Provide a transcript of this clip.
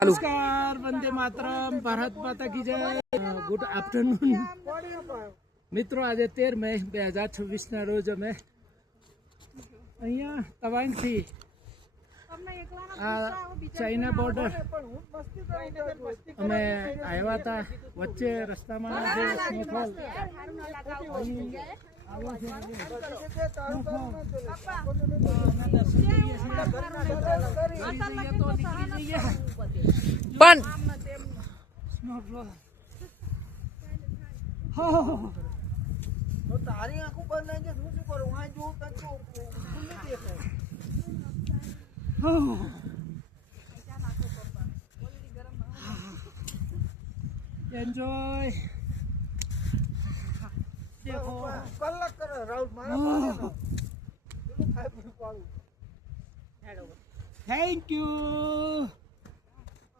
नमस्कार, वंदे मातरम, भारत माता की जय। ગુડ આફ્ટરનૂન મિત્રો, આજે 13 મે 2026 ના રોજ અમે અહીંયા તવાંગથી આ ચાઇના બોર્ડર અમે આવ્યા હતા. વચ્ચે રસ્તામાં જે સ્નોફોલ પણ તારી આંખો બંધ નહીં છે, હું શું કરું? હું જોઉં તને એન્જોય. કલાક કરે રાઉન્ડ મારા થેન્ક યુ.